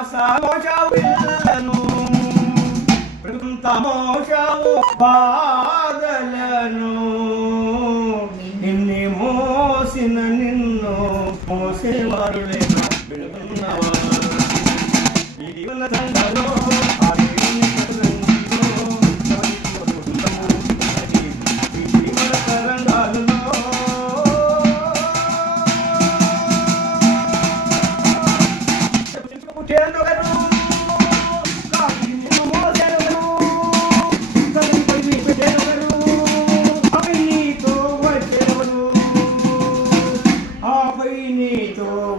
మోషావు తమోషావు బాధలను నిన్ను మోసిన నిన్ను మోసేవారు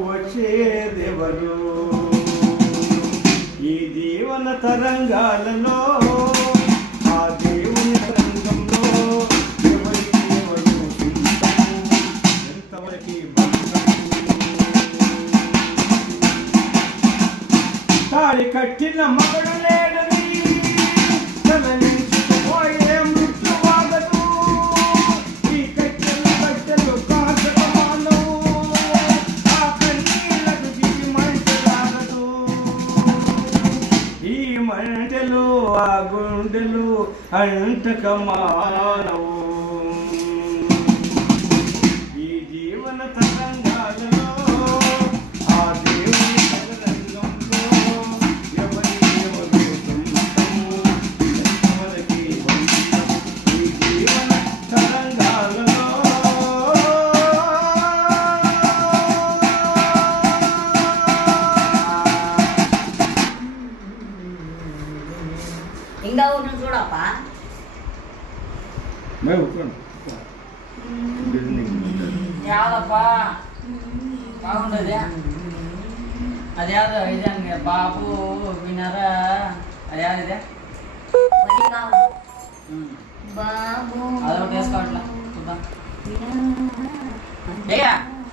వచ్చేదెవరు ఈ జీవన తరంగాలలో ఆ దేవుని తరంగంలో ఎవరికి ఎవరు ఎంతవరకు తాళి కట్టిన మగడు లేడని తలనించుకుపోయే మృత్యువాగదు ఈ కట్టెలు కట్టెలు కాచకమానవు ఆ కన్నీళ్లకు దిగి మంటలాగదు ఈ మంటలు ఆ గుండెలు అంటకమానవు ఈ జీవన తరంగాలలో ఆ దేవుని తరంగంలో ఎవరికి ఎవరు సొంతము ఎంతవరకి బంధము ఈ జీవన తరంగాలలో ఇంకా ఊరిని చూడప్పా యాదప్పా బాగుంటుంది అదేదో ఇదే బాబు వినరా అదేదే బాబు అదొకటి వేసుకోవట్లా చూద్దాం